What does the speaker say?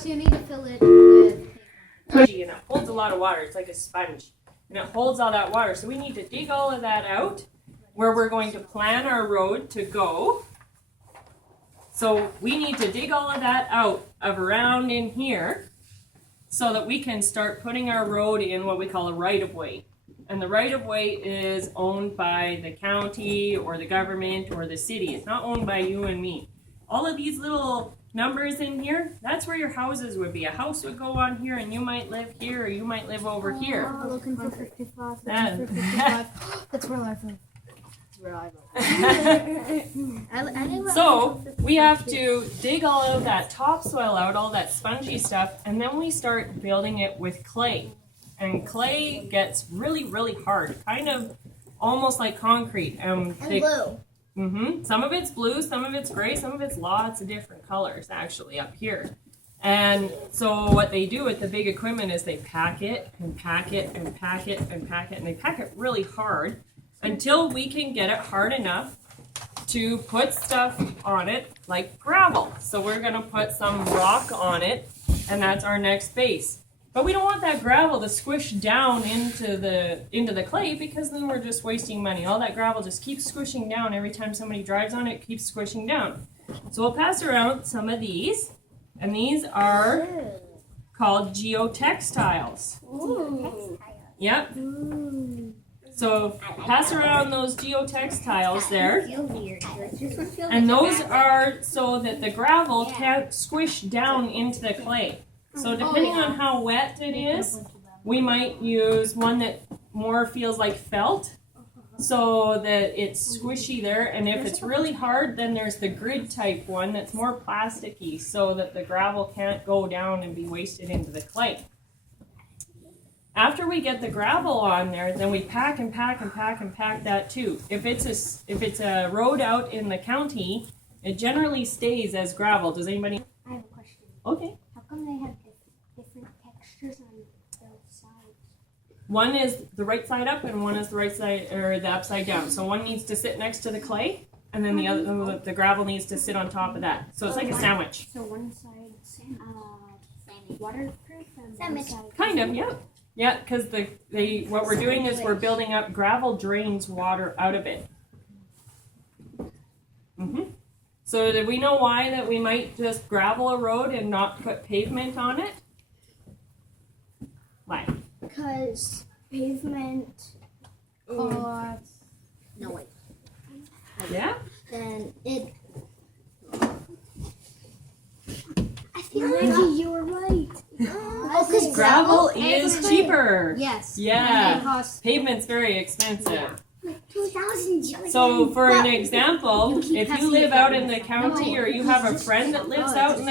So you need to fill it with. And it holds a lot of water. It's like a sponge. And it holds all that water. So we need to dig all of that out where we're going to plan our road to go. So we need to dig all of that out of around in here so that we can start putting our road in what we call a right-of-way. And the right-of-way is owned by the county or the government or the city. It's not owned by you and me. All of these little numbers in here, that's where your houses would be. A house would go on here and you might live here or you might live over here. Oh, looking for 55. Yeah. Looking for 55. That's where I live. That's where I live. So we have to dig all of that topsoil out, all that spongy stuff, and then we start building it with clay. And clay gets really, really hard, kind of almost like concrete. And blue. Some of it's blue, some of it's gray, some of it's lots of different colors actually up here. And so what they do with the big equipment is they pack it and pack it and pack it and pack it, and they pack it really hard until we can get it hard enough to put stuff on it like gravel. So we're gonna put some rock on it, and that's our next base. But we don't want that gravel to squish down into the clay, because then we're just wasting money. All that gravel just keeps squishing down every time somebody drives on it, it keeps squishing down. So we'll pass around some of these, and these are called geotextiles. Ooh. Yep. So pass around those geotextiles there. And those are so that the gravel can't squish down into the clay. So depending on how wet it is, we might use one that more feels like felt so that it's squishy there. And if it's really hard, then there's the grid type one that's more plasticky so that the gravel can't go down and be wasted into the clay. After we get the gravel on there, then we pack and pack and pack and pack that too. If it's a road out in the county, it generally stays as gravel. Does anybody? I have a question. Okay. How come they have different textures on both sides? One is the right side up and one is the right side or the upside down. So one needs to sit next to the clay, and then the other, the gravel needs to sit on top of that. So it's like a sandwich. So one side waterproof and one side Kind of, yeah. Yeah, because what we're doing is we're building up gravel drains water out of it. So do we know why that we might just gravel a road and not put pavement on it? Why? Because pavement costs no way. Yeah? Then it. I feel like you were right. Because gravel is cheaper. Yes. Yeah. Pavement's very expensive. Like 2,000. So for an example, if you live out in the county or you have a friend that lives out in the